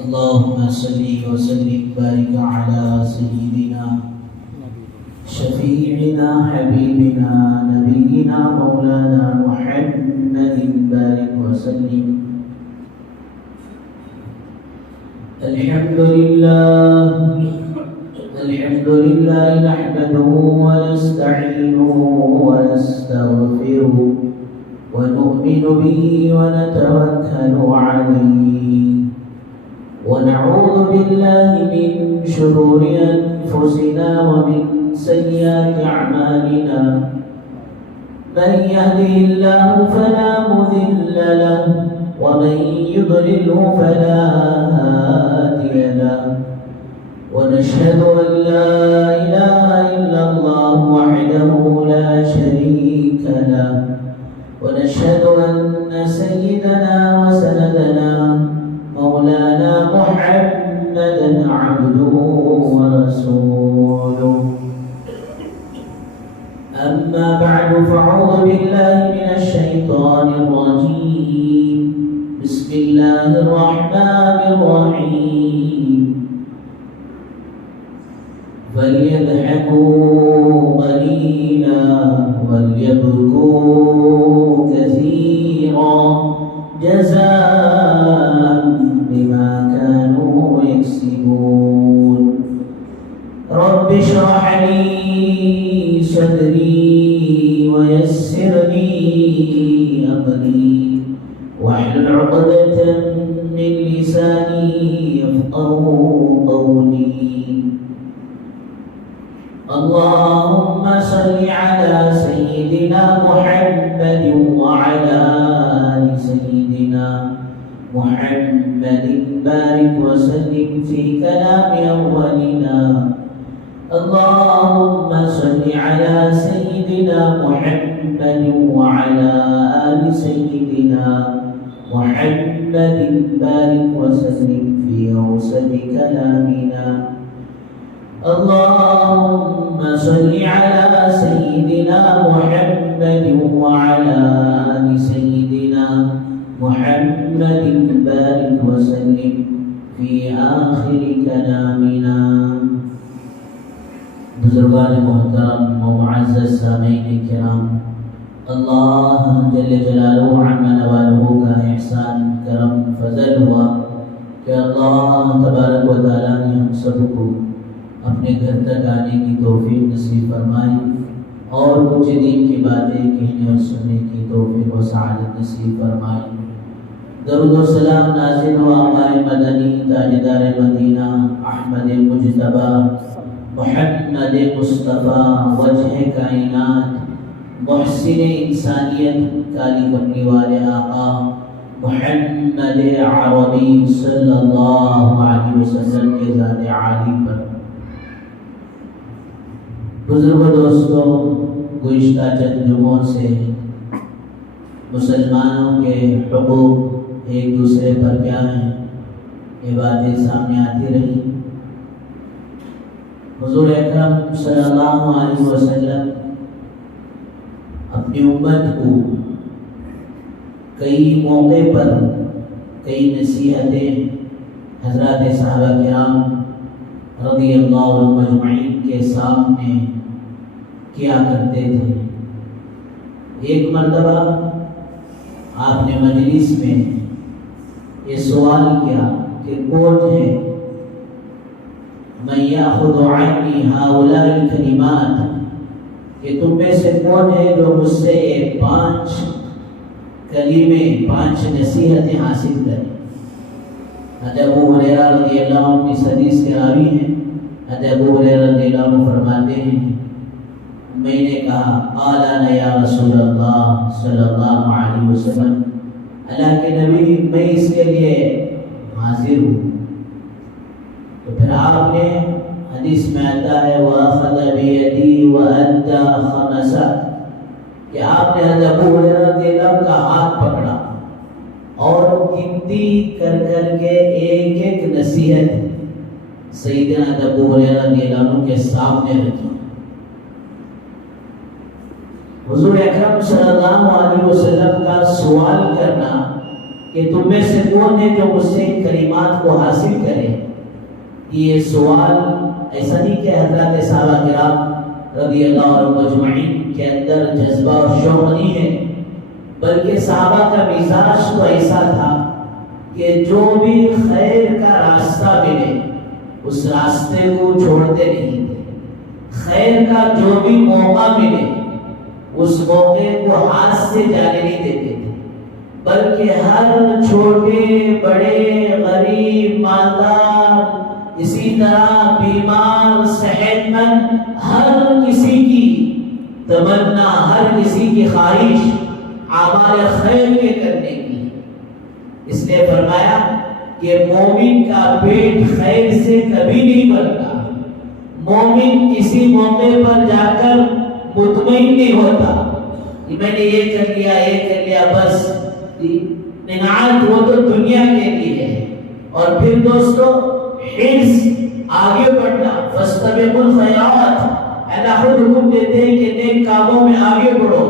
اللهم صل وسلم بارك على سيدنا شفيعنا حبيبنا نبينا مولانا محمد بارك وسلم. الحمد لله نحمده ونستعينه ونستغفره ونؤمن به ونتوكل عليه ونعوذ بالله من شرور أنفسنا ومن سيئات أعمالنا. من يهده الله فلا مضل له ومن يضلله فلا هادي له. ونشهد أن لا إله إلا الله وحده لا شريك له. ونشهد أن سيدنا وسندنا مولانا محمدا عبده ورسوله. أما بعد فأعوذ بالله من الشيطان الرجيم. بسم الله الرحمن الرحيم. فليضحكوا قليلا وليبكوا كثيرا جزاء بما كانوا يكسبون. رب اشرح لي صدري ويسر لي أمري واحلل عقدة من لساني يفقهوا قولي. اللهم صل على سيدنا محمد وعلى آل سيدنا محمد بارك وسلم في كلام أولنا. اللهم صل على سيدنا محمد وعلى آل سيدنا محمد بارك وسلم في أوسط كلامنا. اللهم صل على سيدنا محمد وعلى آل سيدنا محمد بارك وسلم في آخر كلامنا. بزرگان محترم و معزز سامعین کرام، اللہ جل جلالہ عم نوالہ کا احسان کرم فضل ہوا کہ اللہ تبارک و تعالیٰ نے ہم سب کو اپنے گھر تک آنے کی توفیق نصیب فرمائی اور کچھ دین کی باتیں کہنے اور سننے کی توفیق و سعادت نصیب فرمائی. درود و سلام نازل ہو آقا مدنی تاجدار مدینہ احمد مجتبی محمد مصطفیٰ وجہ کائنات محسن انسانیت کالی کملی والے آقا محمد عربی صلی اللہ علیہ وسلم کے ذات عالی پر. بزرگ دوستوں، گزشتہ چند جمعوں سے مسلمانوں کے حقوق ایک دوسرے پر کیا ہیں یہ باتیں سامنے آتی رہی. حضور اکرم صلی اللہ علیہ وسلم اپنی امت کو کئی موقع پر کئی نصیحتیں حضرات صحابہ کرام رضی اللہ عنہم اجمعین کے سامنے کیا کرتے تھے. ایک مرتبہ آپ نے مجلس میں یہ سوال کیا کہ کون ہے من یاخذ عنی ہؤلاء الکلمات، کہ تم میں سے کون ہے جو مجھ سے یہ 5 کلمے 5 نصیحتیں حاصل کریں. حضرت ابو ہریرہ رضی اللہ عنہ اس حدیث کے راوی ہیں. حضرت ابو ہریرہ رضی اللہ عنہ فرماتے ہیں میں نے کہا قال انا یا رسول اللہ صلی اللہ علیہ وسلم، اللہ کے نبی میں اس کے لیے حاضر ہوں. تو پھر آپ نے حدیث میں آتا ہے وَأَخَذَ بِيَدِي وَأَدَّى خَمَسَ، کہ آپ نے حضرت ابو ہریرہ رضی اللہ عنہ کا ہاتھ پکڑا اور گنتی کر کر کے ایک ایک نصیحت سیدنا ابو ہریرہ رضی اللہ عنہ کے سامنے رکھی. حضور اکرم صلی اللہ علیہ وسلم کا سوال کرنا کہ تم میں سے کون ہے جو مجھ سے ان کلمات کو حاصل کرے؟ یہ سوال ایسا نہیں کہ حضرات صحابہ کرام رضی اللہ عنہم اجمعین کے اندر جذبہ اور شوق نہیں ہے، بلکہ صحابہ کا مزاج تو ایسا تھا کہ جو بھی خیر کا راستہ ملے اس راستے کو چھوڑتے نہیں تھے، خیر کا جو بھی موقع ملے اس موقع کو ہاتھ سے جانے نہیں دیتے تھے، بلکہ ہر چھوٹے بڑے غریب مالدار اسی طرح بیمار صحت مند ہر کسی کی تمنا، ہر کسی کی خواہش اعمال خیر کے کرنے کی، اس لیے فرمایا کہ مومن کا پیٹ خیر سے کبھی نہیں بھرتا، مومن کسی موقع پر جا کر مطمئن نہیں ہوتا کہ میں نے یہ کر لیا بس، نعمت وہ تو دنیا کے لیے ہے۔ اور پھر دوستو حرص، آگے بڑھنا، فاستبقوا الخیرات، اللہ خود حکم دیتے ہیں کہ نیک کاموں میں آگے بڑھو۔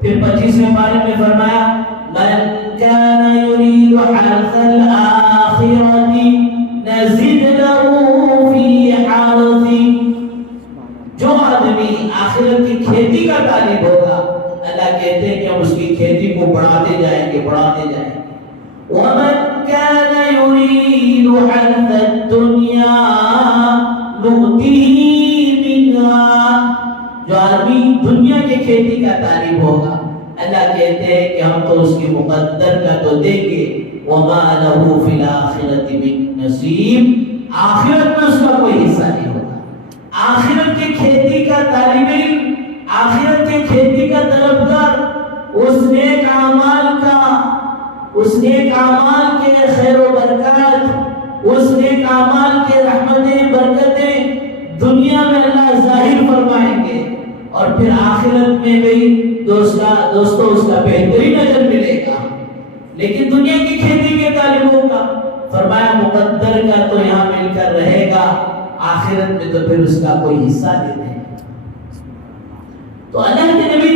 پھر 25ویں پارے میں فرمایا من كان يريد حرث الآخرة نزد له في حرثه، جو آدمی آخرت کی کھیتی کا طالب ہوگا اللہ کہتے ہیں کہ ہم اس کی کھیتی کو بڑھاتے جائیں گے۔ وَمَنْ كَانَ يُرِيدُ حَرْثَ الدُّنْيَا نُؤْتِهِ مِنْهَا، جو آدمی دنیا کی کھیتی کا طالب ہوگا اللہ کہتے ہیں کہ ہم تو اس کی مقدر کا تو دیں گے۔ وَمَا لَهُ فِي الْآخِرَةِ مِن نَصِيبٍ، آخرت میں اس کا کوئی حصہ نہیں ہوگا۔ آخرت کی کھیتی کا طالب علم، آخرت کی کھیتی کا طلبگار، اس نیک اعمال کے خیر و برکات، اس نیک اعمال کے رحمتیں برکتیں دنیا میں اللہ ظاہر فرمائیں گے، اور پھر آخرت میں بھی دوستو اس کا بہترین اجر ملے گا۔ لیکن دنیا کی کھیتی کے طالبوں کا فرمایا مقدر کا تو یہاں مل کر رہے گا، آخرت میں تو پھر اس کا کوئی حصہ نہیں ہے۔ تو اللہ کے نبی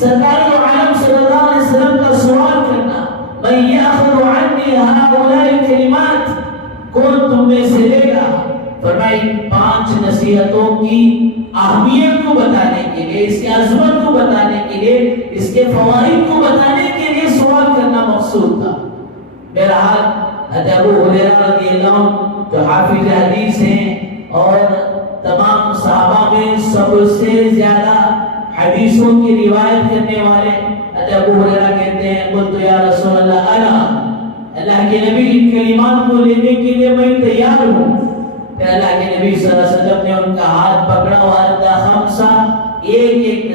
سرکار عالم صلی اللہ علیہ وسلم کا سوال کرنا، من یاخذ عنی هؤلاء الکلمات، کون تم میں سے لے گا؟ فرمایا 5 نصیحتوں کی اہمیت کو بتانے کے لیے، اس کی عظمت کو بتانے کے لیے، اس کے فوائد کو بتانے کے لیے سوال کرنا مقصود تھا۔ بہرحال حضرت ابو ہریرہ رضی اللہ عنہ جو حافظ حدیث ہیں اور تمام صحابہ میں سب سے زیادہ حدیثوں کی روایت کرنے والے، حضرت ابو ہریرہ کہتے ہیں قلت یا رسول اللہ انا، اللہ کے نبی ان کلمات کو لینے کے لیے میں تیار ہوں۔ پھر اللہ کے نبی صلی اللہ علیہ وسلم نے ان کا ہاتھ پکڑا اور خمسہ، ایک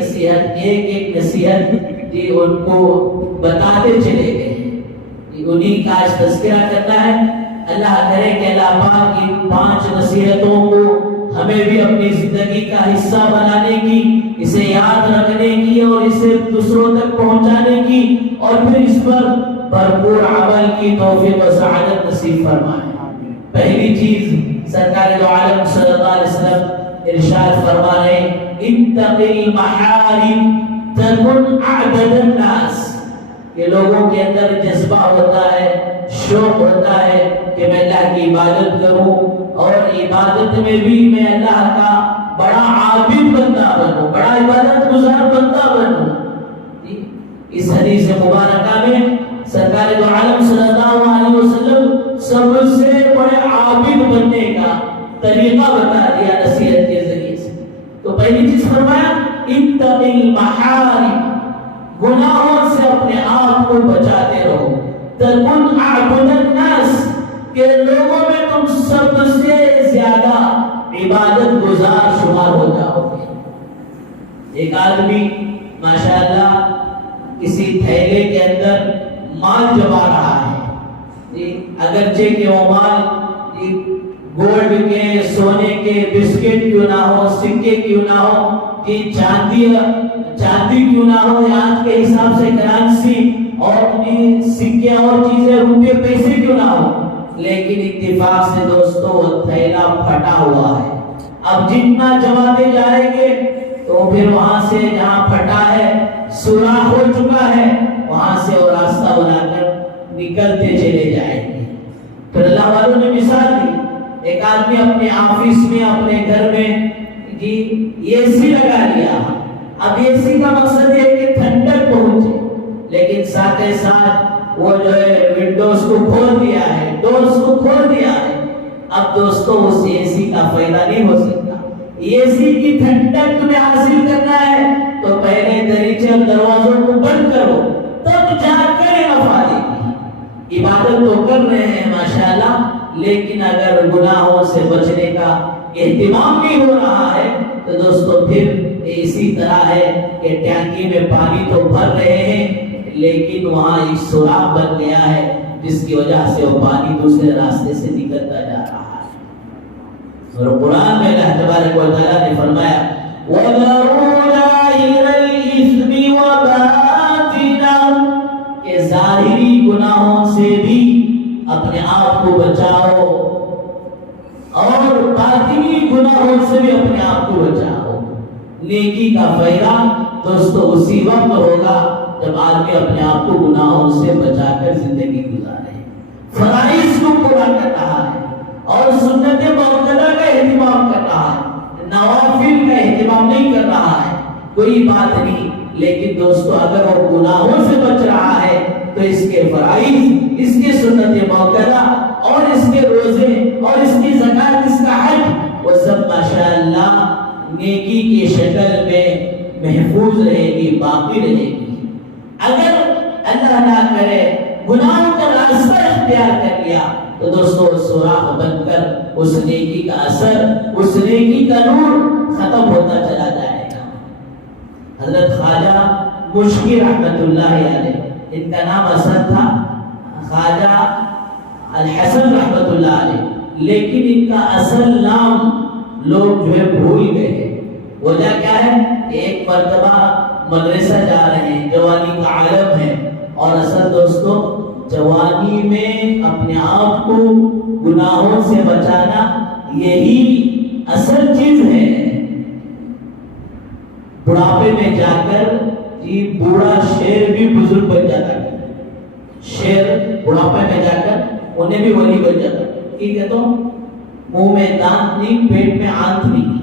نصیحت دی ان کو بتاتے چلے گئے۔ انہی کا آج تذکرہ کرنا ہے۔ اللہ کرے کہ اللہ پاک ان 5 نصیحتوں کو ہمیں بھی اپنی زندگی کا حصہ بنانے کی، اسے یاد رکھنے کی اور اسے دوسروں تک پہنچانے کی، اور پھر اس پر بھرپور عمل کی توفیق و سعادت نصیب فرمائے۔ پہلی چیز سرکار دو عالم صلی اللہ علیہ وسلم ارشاد فرما رہے اتق المحارم تکن اعبد الناس، کہ لوگوں کے اندر جذبہ ہوتا ہے، شوق ہوتا ہے کہ میں اللہ کی عبادت کروں، اور عبادت میں بھی میں اللہ کا بڑا عابد بندہ بنوں، بڑا عبادت گزار بندہ بنوں۔ اس حدیث مبارکہ میں سرکار دو عالم صلی اللہ علیہ وسلم سب سے بڑے عابد بننے کا طریقہ بتا دیا نصیحت کے ذریعے سے۔ تو پہلی چیز فرمایا اتق المحارم، گناہوں سے اپنے آپ کو بچاتے رہو، تکن اعبد الناس، کہ لوگوں میں تم سب سے زیادہ عبادت گزار شمار ہو جاؤ گے۔ ایک آدمی ماشاءاللہ کسی تھیلے کے اندر مال جما رہا ہے، اگرچہ کہ وہ مال گولڈ کے، سونے کے، بسکٹ کیوں نہ ہو، سکے کیوں نہ ہو، کہ چاندی کیوں نہ ہو، آج کے حساب سے کرنسی اور سکے اور چیزیں، روپے پیسے کیوں نہ ہو، لیکن اتفاق سے دوستو تھیلا پھٹا ہوا ہے۔ اب جتنا جماتے جائیں گے تو پھر وہاں سے جہاں پھٹا ہے، سوراخ ہو چکا ہے، وہاں سے وہ راستہ بنا کر نکلتے چلے جائیں گے. پھر اللہ والوں نے مثال دی, ایک آدمی اپنے آفس میں اپنے گھر میں جی اے سی لگا لیا. اب اے سی کا مقصد یہ ہے کہ ٹھنڈک پہنچے, لیکن ساتھ ساتھ وہ جو ہے ونڈوز کو کھول دیا ہے, ڈورز کو کھول دیا ہے. اب دوستو اس اے سی کا فائدہ نہیں ہو سکتا. اے سی کی ٹھنڈک تمہیں حاصل کرنا ہے تو پہلے دریچے اور دروازوں کو بند کرو, تب جا کر نفع دے گی. عبادت تو کر رہے ہیں ماشاءاللہ, لیکن اگر گناہوں سے بچنے کا اہتمام نہیں ہو رہا ہے تو دوستو پھر اسی طرح ہے کہ ٹینکی میں پانی تو بھر رہے ہیں لیکن وہاں ایک سوراخ بن گیا ہے جس کی وجہ سے وہ پانی دوسرے راستے سے نکلتا جا رہا ہے. اور قرآن میں اللہ تبارک و تعالیٰ نے فرمایا وَذَرُوا ظَاهِرَ الْإِثْمِ وَبَاطِنَهُ, کہ ظاہری گناہوں سے بھی اپنے آپ کو بچاؤ اور باطنی گناہوں سے بھی اپنے آپ کو بچاؤ. نیکی کا فائدہ دوستو اسی وقت ہوگا جب آدمی اپنے آپ کو گناہوں سے بچا کر زندگی گزارے, فرائض کو پورا کر رہا ہے اور سنت مؤکدہ کا اہتمام کر رہا ہے, نوافل کا اہتمام نہیں کر رہا ہے, کوئی بات نہیں. لیکن دوستو اگر وہ گناہوں سے بچ رہا ہے تو اس کے فرائض, اس کے سنت مؤکدہ اور اس کے روزے اور اس کی زکات, اس کا حج, وہ سب ماشاءاللہ نیکی کی شکل میں محفوظ رہے گی, باقی رہے گی. اگر اللہ نہ کرے گناہوں کا راستہ اختیار کر لیا تو دوستو سوراخ بن کر اس نیکی کا اثر, اس نیکی کا نور ختم ہوتا چلا جائے گا. حضرت خواجہ مشکی رحمت اللہ علیہ, ان کا نام اصل تھا خواجہ الحسن رحمت اللہ علیہ, لیکن ان کا اصل نام لوگ جو ہے بھول گئے. وجہ کیا ہے کہ ایک مرتبہ مدرسہ جا رہے ہیں, جوانی کا عالم ہے, اور اصل دوستو جوانی میں اپنے آپ کو گناہوں سے بچانا یہی اصل چیز ہے. بڑھاپے میں جا کر یہ بوڑھا شیر بھی بزرگ بن جاتا ہے, شیر بڑھاپے میں جا کر انہیں بھی ولی بن جاتا ہے. ٹھیک ہے, تو منہ میں دانت نہیں, پیٹ میں آنت نہیں.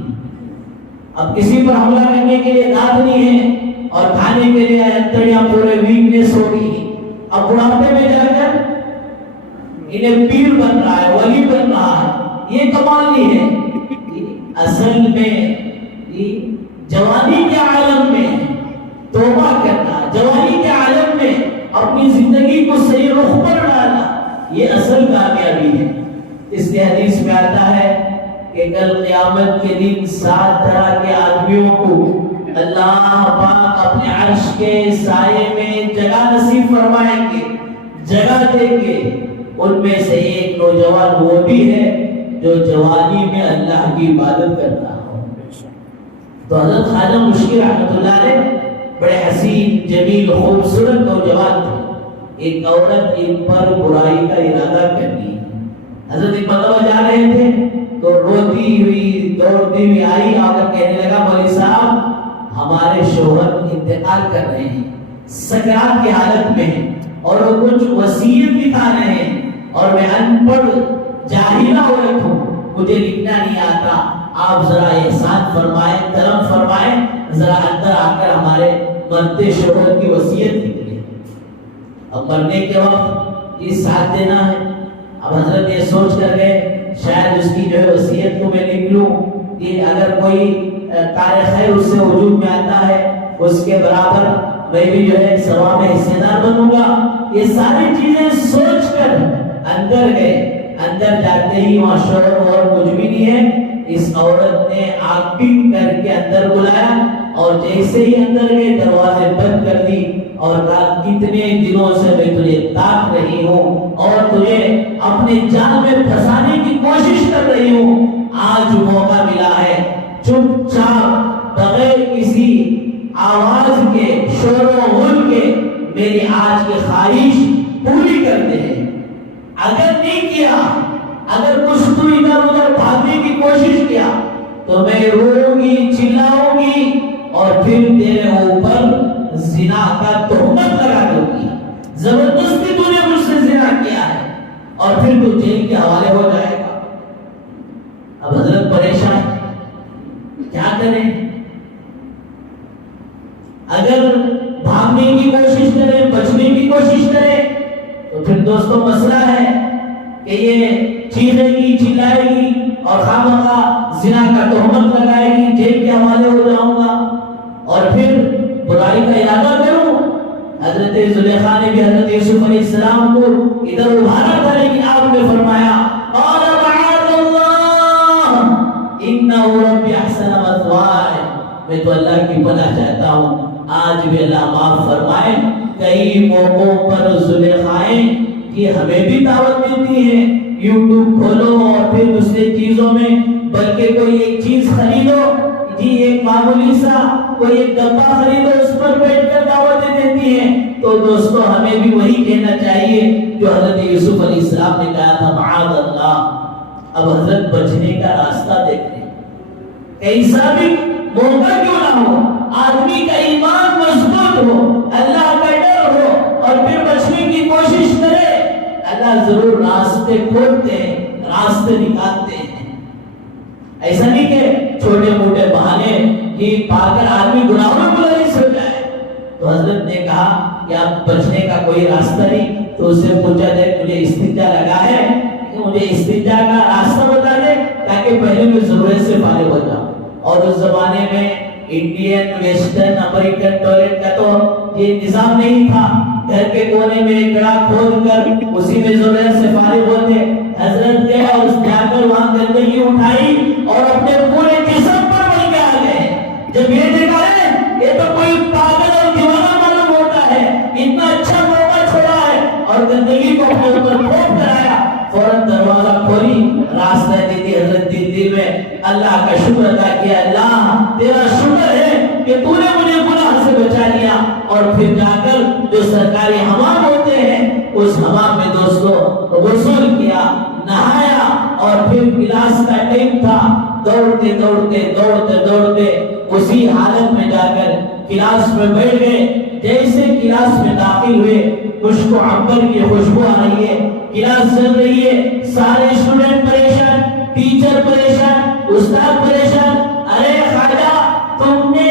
اب کسی پر حملہ کرنے کے لیے دانت نہیں ہے اور کھانے کے لیے انتڑیاں پورے ویکنیس ہو گئی. اب بڑھاپے میں جا کر انہیں پیر بن رہا ہے, ولی بن رہا ہے. یہ کمال نہیں ہے. اصل میں جوانی کے عالم میں توبہ کرنا, جوانی کے عالم میں اپنی زندگی کو صحیح رخ پر ڈالنا, یہ اصل کامیابی ہے. اس لیے حدیث میں آتا ہے کہ کل قیامت کے دن 7 طرح کے آدمیوں کو اللہ پاک اپنے عرش کے سائے میں جگہ نصیب فرمائیں گے, جگہ دیں گے. ان میں سے ایک نوجوان وہ بھی ہے جو جوانی میں اللہ کی عبادت کرتا ہو. تو حضرت خواجہ مشکی رحمت اللہ علیہ بڑے حسین, جمیل, خوبصورت نوجوان تھے. ایک عورت ان پر برائی کا ارادہ کر لی. حضرت ایک مرتبہ جا رہے تھے تو روتی ہوئی دوڑتی ہوئی آئی, آ کر کہنے لگا مولوی صاحب ہمارے شوہر انتقال کر رہے ہیں, سکرات کی حالت میں ہیں اور وہ کچھ وصیت دکھا رہے ہیں اور میں ان پڑھ جاہل عورت ہوں, مجھے لکھنا نہیں آتا, آپ ذرا احسان فرمائیں, کرم فرمائیں, ذرا اندر آ کر ہمارے مرتے شوہر کی وصیت نکلے. اب مرنے کے وقت یہ ساتھ دینا ہے. اب حضرت یہ سوچ کر گئے شاید اس کی جو ہے وصیت کو میں لکھ لوں کہ اگر کوئی کار خیر اس سے وجود میں آتا ہے اس کے برابر میں بھی جو ہے ثواب میں حصے دار بنوں گا. یہ ساری چیزیں سوچ کر اندر گئے. اندر جاتے ہی وہاں شوہر اور کچھ بھی نہیں ہے. اس عورت نے ایکٹنگ کر کے اندر بلایا اور جیسے ہی اندر گئے دروازے بند کر دی اور کہا کتنے دنوں سے میں تجھے تاک رہی ہوں اور تجھے اپنے جال میں پھنسانے کی کوشش کر رہی ہوں, آج موقع ملا ہے. چپ چاپ بغیر کسی آواز کے, شور و غل کے میری آج کی خواہش پوری کرتے ہیں. اگر نہیں کیا, اگر کچھ تو ادھر ادھر بھاگنے کی کوشش کیا تو میں روؤں گی, چلاؤں گی اور پھر تیرے اوپر زنا کا تہمت لگا دوں گی. زبردستی تو نے مجھ سے اور پھر تو جیل کے حوالے ہو جائے گا۔ اب حضرت پریشان کیا کریں؟ اگر بھاگنے کی کوشش کریں، بچنے کی کوشش کریں تو پھر دوستوں مسئلہ ہے کہ یہ چیخے گی، چلائے گی اور خامخواہ زنا کا تہمت لگائے گی، جیل کے حوالے ہو جاؤں گا، اور پھر برائی کا ارادہ کروں۔ حضرت زلیخا نے بھی حضرت یوسف علیہ السلام کو ادھر ابھارا تھا، لیکن آپ نے فرمایا قال معاذ اللہ انہ ربی احسن مثوایا، میں تو اللہ کی پناہ چاہتا ہوں، آج بھی اللہ معاف فرمائے۔ کئی موقعوں پر زلیخائیں کہ ہمیں بھی دعوت ملتی ہے، یوٹیوب کھولو اور پھر دوسرے چیزوں میں، بلکہ کوئی ایک چیز خریدو جی، ایک معمولی سا کوئی ایک ڈبہ خریدو، اس پر بیٹھ کر دعوتیں دیتی ہیں۔ تو دوستو ہمیں بھی وہی کہنا چاہیے جو حضرت یوسف علیہ السلام نے کہا تھا معاذ اللہ۔ اب حضرت بچنے کا راستہ دیکھ لیں، کیسا بھی موقع کیوں نہ ہو، آدمی کا ایمان مضبوط ہو، اللہ کا ڈر ہو اور پھر بچنے کی کوشش کرے، اللہ ضرور راستے کھولتے ہیں، راستے نکالتے ہیں۔ ایسا نہیں کہ چھوٹے موٹے بہانے کی پا کر آدمی گناہوں میں ملوث ہو جائے۔ تو حضرت نے کہا کہ اب بچنے کا کوئی راستہ نہیں، تو اس سے پوچھا جائے مجھے استنجا لگا ہے، مجھے استنجا کا راستہ بتا دے تاکہ پہلے میں ضرورت سے فارغ ہو جاؤں۔ اور اس زمانے میں انڈین، ویسٹرن، امریکن ٹوائلٹ کا تو یہ نظام نہیں تھا، گھر کے کونے میں ایک گڑھا کھود کر اسی میں ضرورت سے فارغ ہوتے۔ حضرت گئے اور اس جا کر وہاں گندگی اٹھائی اور اپنے پورے جسم پر وہی کے آ گئے۔ جب یہ دیکھا ہے یہ تو کوئی پاگل اور دیوانہ معلوم ہوتا ہے، اتنا اچھا موقع چھوڑا ہے اور گندگی کو اپنے اوپر پھونک کر آیا، فوراً دروازہ کھولی، راستہ دیتی۔ حضرت دل میں اللہ کا شکر ادا کیا، اللہ تیرا شکر ہے کہ تو نے مجھے گناہ سے بچا لیا۔ اور پھر جا کر جو سرکاری حمام ہوتے ہیں اس حمام میں دوستو غسل کیا، نہایا، اور پھر کلاس کا ٹائم تھا، دوڑتے دوڑتے دوڑتے دوڑتے اسی حالت میں جا کر کلاس میں بیٹھ گئے۔ جیسے کلاس میں داخل ہوئے، مشک و عنبر کی خوشبو آ رہی ہے، کلاس چل رہی ہے، سارے اسٹوڈنٹ پریشان، ٹیچر پریشان، استاد پریشان۔ ارے خواجہ تم نے،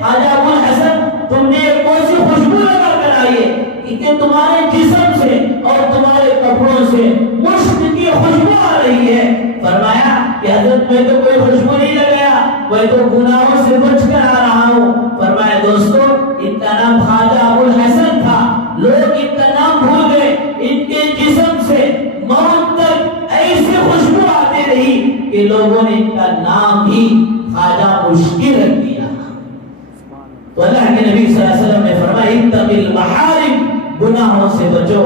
خواجہ ابو الحسن تم نے کون سی خوشبو لگا کر آئی ہے کہ تمہارے جسم سے اور تمہارے کپڑوں سے مشک کی خوشبو آ رہی ہے؟ فرمایا کہ حضرت میں تو کوئی خوشبو نہیں لگایا، میں تو گناہوں سے بچ کر آ رہا ہوں۔ فرمایا دوستو ان کا نام خواجہ ابو الحسن تھا، لوگ ان کا نام بھول گئے، ان کے جسم سے موت تک ایسی خوشبو آتی رہی کہ لوگوں نے ان کا نام ہی خواجہ مشکی رکھ دیا۔ تو اللہ کے نبی صلی اللہ علیہ وسلم نے فرمایا اتق المحارم، گناہوں سے بچو،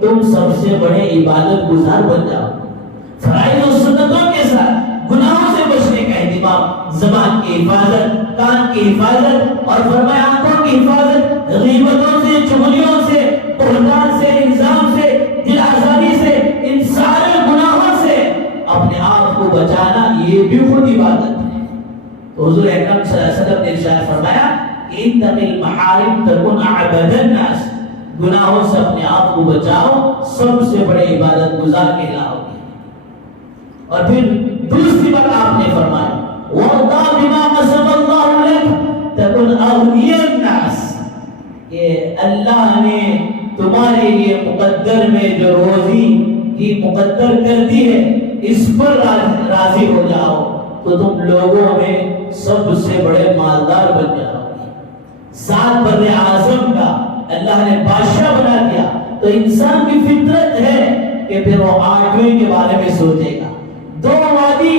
تم سب سے بڑے عبادت گزار بن جاؤ۔ فرائض و سنتوں کے ساتھ گناہوں سے بچنے کا اہتمام، زبان کی حفاظت، کان کی حفاظت، اور فرمایا آنکھوں کی حفاظت، غیبتوں سے، چغلیوں سے، بہتان سے، الزام سے، دل آزاری سے، ان سارے گناہوں سے اپنے آپ کو بچانا، یہ بھی خود عبادت ہے۔ تو حضور اکرم صلی اللہ علیہ وسلم نے ارشاد فرمایا اتق المحارم تکن اعبد الناس، گناہوں سے اپنے آپ کو بچاؤ، سب سے بڑے عبادت گزار کہلاؤ گے۔ اور پھر دوسری بات آپ نے فرمائی وَرْضَى بِمَا قَسَمَ اللَّهُ لَكَ تَكُنْ أَغْنِيَ النَّاسِ، کہ اللہ نے تمہارے لیے مقدر میں جو روزی کی مقدر کر دی ہے اس پر راضی ہو جاؤ تو تم لوگوں میں سب سے بڑے مالدار بن جاؤ گے۔ 7 بر اعظم کا اللہ نے بادشاہ بنا دیا، تو انسان کی فطرت ہے کہ پھر وہ 8ویں کے بارے میں سوچے گا۔ 2 وادی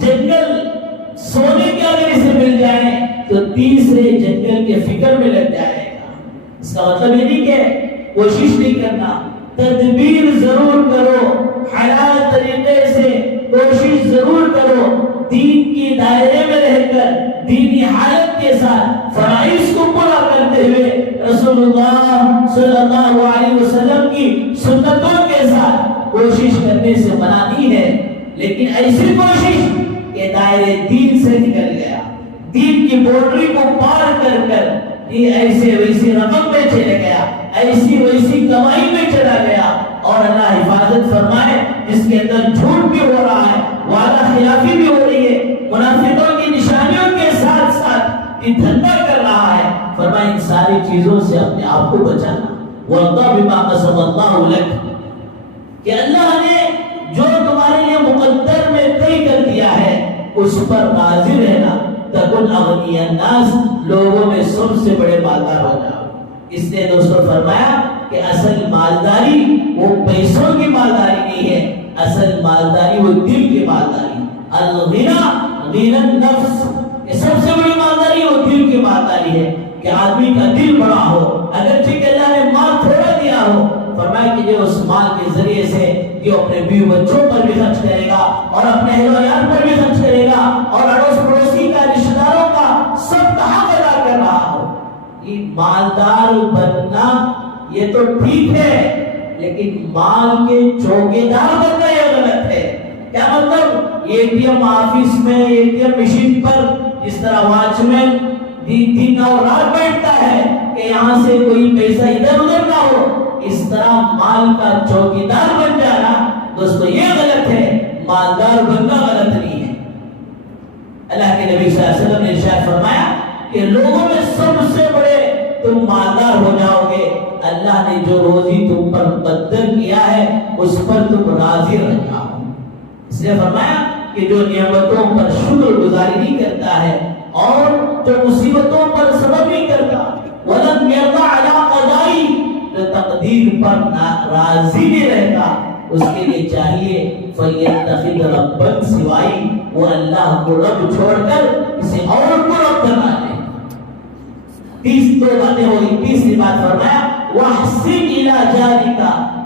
جنگل سونے کے اگر اسے مل جائیں تو تیسرے جنگل کے فکر میں لگ جائے گا۔ اس کا مطلب یہ نہیں کہ کوشش نہیں کرنا، تدبیر ضرور کرو، حلال طریقے سے کوشش ضرور کرو، دین کی دائرے میں رہ کر دینی حالت کے ساتھ فرائض کو پورا کرتے ہوئے رسول اللہ صلی اللہ علیہ وسلم کی سنتوں کے ساتھ کوشش کرنے سے منع نہیں ہے، لیکن ایسی کوشش کہ دائرے دین سے نکل گیا، دین کی باؤنڈری کو پار کر یہ ایسے ویسی رقم میں چلے گیا، ایسی ویسی کمائی میں چلا گیا، اور اللہ حفاظت فرمائے جس کے اندر جھوٹ بھی ہو رہا ہے، وعدہ خلافی بھی ہو رہی ہے، منافقوں کی نشانیوں کے ساتھ ساتھ یہ دھندا کر رہا ہے، فرمائے ان ساری چیزوں سے اپنے آپ کو بچانا۔ وَرْضَ بِمَا قَسَمَ اللَّهُ لَكَ، کہ اللہ نے جو تمہارے لیے مقدر میں طے کر دیا ہے اس پر راضی رہنا۔ تَكُنْ أَغْنِيَ النَّاسِ، لوگوں میں سب سے بڑے مالدار ہو جاؤ۔ اس نے دوستوں فرمایا کہ اصل مالداری وہ پیسوں کی مالداری نہیں ہے، اصل مالداری وہ دل کی مالداری۔ الغنا غنى النفس، یہ سب سے بڑی مالداری وہ دل کی مالداری ہے کہ آدمی کا دل بڑا ہو، اگرچہ کہ اللہ نے مال تھوڑا دیا ہو، فرمایا کہ جو اس مال کے ذریعے سے جو اپنے بیوی بچوں پر بھی خرچ کرے گا اور اپنے اہل و عیال پر بھی خرچ کرے گا اور اڑوس پڑوسی کا، رشتہ داروں کا، سب کا حق ادا کر رہا ہو، یہ مالدار بننا یہ تو ٹھیک ہے، لیکن مال کے چوکیدار بننا یہ غلط ہے۔ کیا مطلب؟ اے ٹی ایم آفس میں، اے ٹی ایم مشین پر جس طرح واچ مین دن اور رات بیٹھتا ہے کہ یہاں سے کوئی پیسہ ادھر ادھر نہ ہو، اس طرح مال کا چوکیدار بن جانا دوستو یہ غلط ہے، مالدار بننا غلط نہیں ہے۔ اللہ کے نبی صلی اللہ علیہ وسلم نے ارشاد فرمایا کہ لوگوں میں سب سے بڑے تم مالدار ہو جاؤ گے، اللہ نے جو روزی تم پر مقدر کیا ہے اس پر تم راضی رہ جاؤ۔ اس نے فرمایا کہ جو نعمتوں پر شکر گزاری نہیں کرتا ہے اور جو مصیبتوں پر صبر نہیں کرتا، وَلَمْ يَرْضَ عَلَىٰ قَضَائِهِ، جو تقدیر پر راضی نہیں رہتا، اس کے لیے چاہیے فَلْيَتَّخِذْ رَبًّا سِوَائِهِ، وہ اللہ کو رب چھوڑ کر کسی اور کو رب بنا لے۔ دو باتیں ہوئی۔ تیسری بات فرمایا وَأَحْسِنْ إِلَىٰ جَارِكَ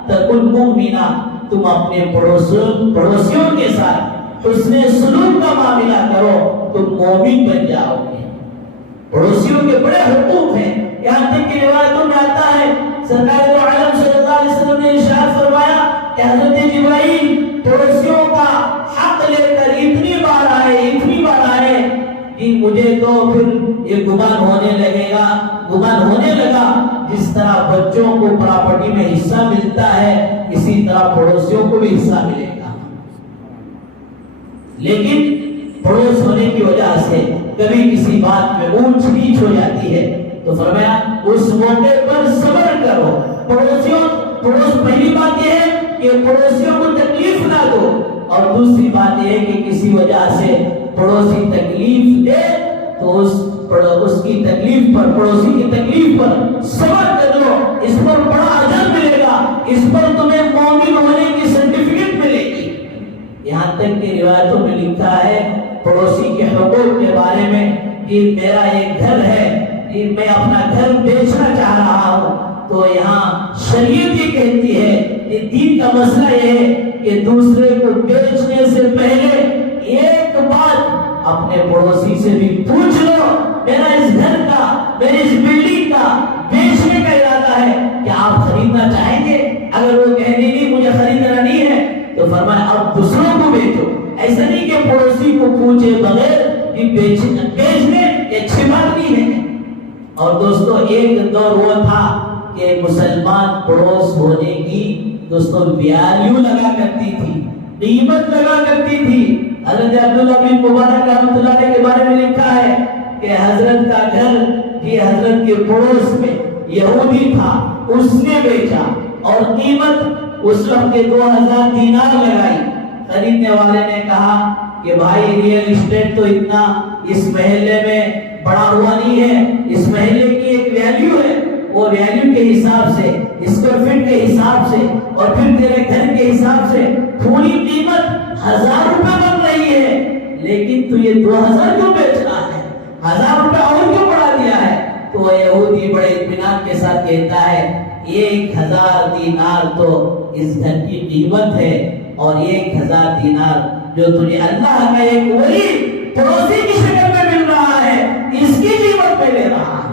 تَكُنْ مُؤْمِنًا، تم اپنے پڑوسیوں کے ساتھ حسن سلوک کا معاملہ کرو، تم مومن بن جاؤ گے۔ پڑوسیوں کے بڑے حقوق ہیں، یہاں تک کہ روایتوں میں آتا ہے سرکار دو عالم صلی اللہ علیہ وسلم نے ارشاد فرمایا کہ حضرت جبرائیل پڑوسیوں کا حق لے کر اتنی بار آئے کہ مجھے تو پھر یہ گمان ہونے لگا جس طرح بچوں کو پراپرٹی میں حصہ ملتا ہے اسی طرح پڑوسیوں کو بھی حصہ ملے گا، لیکن پڑوس ہونے کی وجہ سے کبھی کسی بات میں اونچ نیچ ہو جاتی ہے تو فرمایا اس موقع پر صبر کرو۔ پڑوس پہلی بات یہ ہے کہ پڑوسیوں کو تکلیف نہ دو، اور دوسری بات یہ ہے کہ کسی وجہ سے پڑوسی تکلیف دے تو اس کی تکلیف پر، پڑوسی کی تکلیف پر صبر کر لو، اس پر بڑا اجر ملے گا، اس پر تمہیں مومن ہونے کی سرٹیفکیٹ ملے گی۔ یہاں تک کہ روایتوں میں لکھا ہے پڑوسی کے حقوق کے بارے میں کہ میرا ایک گھر ہے، کہ میں اپنا گھر بیچنا چاہ رہا ہوں، تو یہاں شریعت یہ کہتی ہے کہ دین کا مسئلہ یہ ہے کہ دوسرے کو بیچنے سے پہلے ایک بات اپنے پڑوسی سے بھی پوچھ لو، میرا اس گھر کا، میری اس بلڈنگ کا بیچنے کا ارادہ ہے، کیا آپ خریدنا چاہیں گے؟ اگر وہ کہنے نہیں مجھے خریدنا نہیں ہے تو فرمایا اب دوسروں کو بیچو۔ ایسا نہیں کہ پڑوسی کو پوچھے بغیر کہ بیچنے یہ اچھی بات نہیں ہے۔ اور دوستو ایک دور وہ تھا کہ مسلمان پڑوس ہونے کی دوستو ویلیو لگا کرتی تھی، قیمت لگا کرتی تھی۔ حضرت عبداللہ بن مبارک رحمۃ اللہ علیہ کے بارے میں لکھا ہے کہ حضرت کا گھر یہ حضرت کے پڑوس میں یہودی تھا، اس نے بیچا اور قیمت اس وقت کے 2000 دینار لگائی۔ خریدنے والے نے کہا کہ بھائی ریئل اسٹیٹ تو اتنا اس محلے میں بڑا ہوا نہیں ہے، اس محلے کی ایک ویلیو ہے، وہ ویلیو کے حساب سے، اسکوائر فٹ کے حساب سے اور پھر تیرے گھر کے حساب سے تھوڑی قیمت 1000 روپے بن رہی ہے، لیکن تو یہ 2000 کیوں بیچ رہا ہے؟ 1000 روپے اور کیوں بڑھا دیا ہے؟ تو وہ یہودی بڑے اطمینان کے ساتھ کہتا ہے 1000 دینار تو اس گھر کی قیمت ہے، اور 1000 دینار جو تجھے اللہ کا ایک ولی پڑوسی کی شکل میں مل رہا ہے اس کی قیمت میں لے رہا ہے۔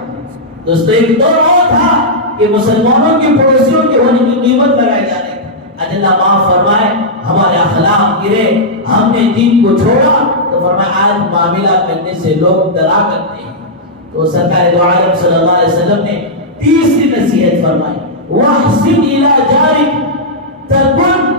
دوستو ایک دور اور تھا کہ مسلمانوں کی پڑوسیوں کے ہونے کی قیمت لگائی جانے کی۔ اللہ معاف فرمائے ہمارے اخلاق گرے، ہم نے دین کو چھوڑا تو فرمایا آج معاملہ کرنے سے لوگ ڈرا کرتے ہیں۔ تو سرکار دو عالم صلی اللہ علیہ وسلم نے تیسری نصیحت فرمائی وَأَحْسِنْ إِلَىٰ جَارِكَ، تکن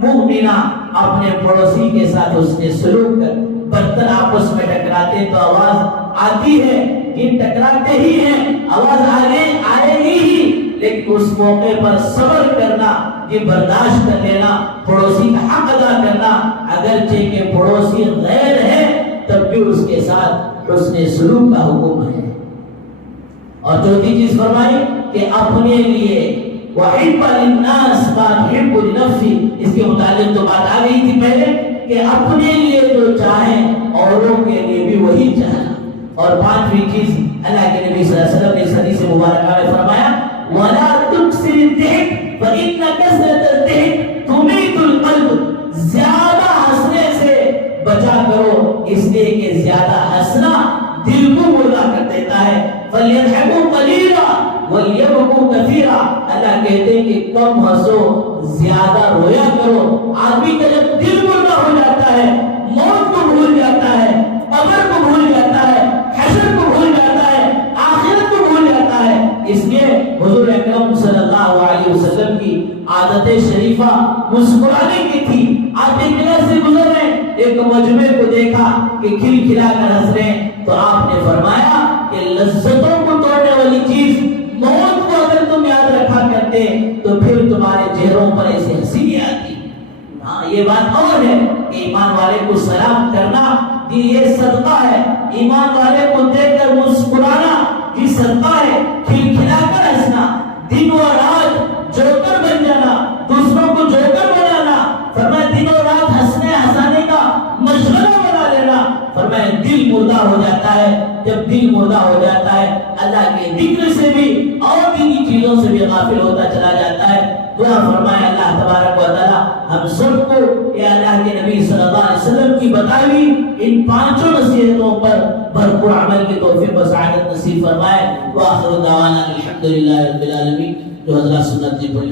مؤمنہ، اپنے پڑوسی کے ساتھ اس نے سلوک کر. برتن آپس میں ٹکراتے تو آواز آتی ہے، یہ ٹکراتے ہی ہیں، آواز آئے ہی، لیکن اس موقع پر صبر کرنا، یہ برداشت کر لینا، پڑوسی کا حق ادا کرنا، اگرچہ کہ پڑوسی غیر ہے تب بھی اس کے ساتھ حسن سلوک کا حکم ہے. اور چوتھی چیز فرمائی کہ اپنے لیے وَحِبَّ لِلنَّاسِ مَا تُحِبُّ لِنَفْسِكَ، اس کے متعلق تو بات آ گئی تھی پہلے کہ اپنے لیے جو چاہیں اوروں کے لیے بھی وہی چاہنا. اور پانچویں چیز اللہ کے نبی صلی اللہ علیہ وسلم نے اس حدیث مبارکہ میں فرمایا وَلَا تُكْثِرِ الضِّحْكَ فَإِنَّ كَثْرَةَ الضِّحْكِ تُمِيتُ الْقَلْبَ، زیادہ ہنسنے سے بچا کرو، اس لیے کہ زیادہ ہنسنا دل کو مردہ کر دیتا ہے. فَلْيَضْحَكُوا قَلِيلًا وَلْيَبْكُوا كَثِيرًا، اللہ کہتے ہیں کہ کم ہنسو زیادہ رویا کرو. آدمی کا جب دل مردہ ہو جاتا ہے، موت کو بھول جاتا ہے، قبر کو بھول جاتا ہے، حشر کو بھول جاتا ہے، آخرت کو بھول جاتا ہے. اس لیے حضور اکرم صلی اللہ علیہ وسلم کی عادت شریفہ مسکرانے کی تھی. آپ ایک جگہ سے گزر رہے ہیں، ایک مجمع کو دیکھا کہ کھل کھلا کر ہنس رہے ہیں، تو آپ نے فرمایا کہ لذتوں کو توڑنے والی چیز موت کو اگر تم یاد رکھا کرتے تو پھر تمہارے چہروں پر ایسی ہنسی نہیں آتی. ہاں یہ بات اور ہے کہ ایمان والے کو سلام کرنا یہ صدقہ ہے، ایمان والے کو دیکھ کر مسکرانا یہ صدقہ ہے. کھل کھلا کر ہنسنا، دن و رات جوکر بن جانا، دوسروں کو جوکر بنانا، فرمایا دن و رات ہنسنے ہنسانے کا مشغلہ بنا لینا. فرمایا دل مردہ ہو جاتا ہے، جب دل مردہ ہو جاتا ہے اللہ کے ذکر سے بھی اور دینی چیزوں سے بھی غافل ہوتا چلا جاتا ہے. دعا فرمائے اللہ تبارک و تعالی ہم سب کو یا اللہ کے نبی صلی اللہ علیہ وسلم کی بتائی ان پانچوں نصیحتوں پر بھرپور عمل کی توفیق و سعادت نصیب فرمائے. وآخر دعوانا الحمدللہ رب العالمین. جو حضرات سنت نے پڑھی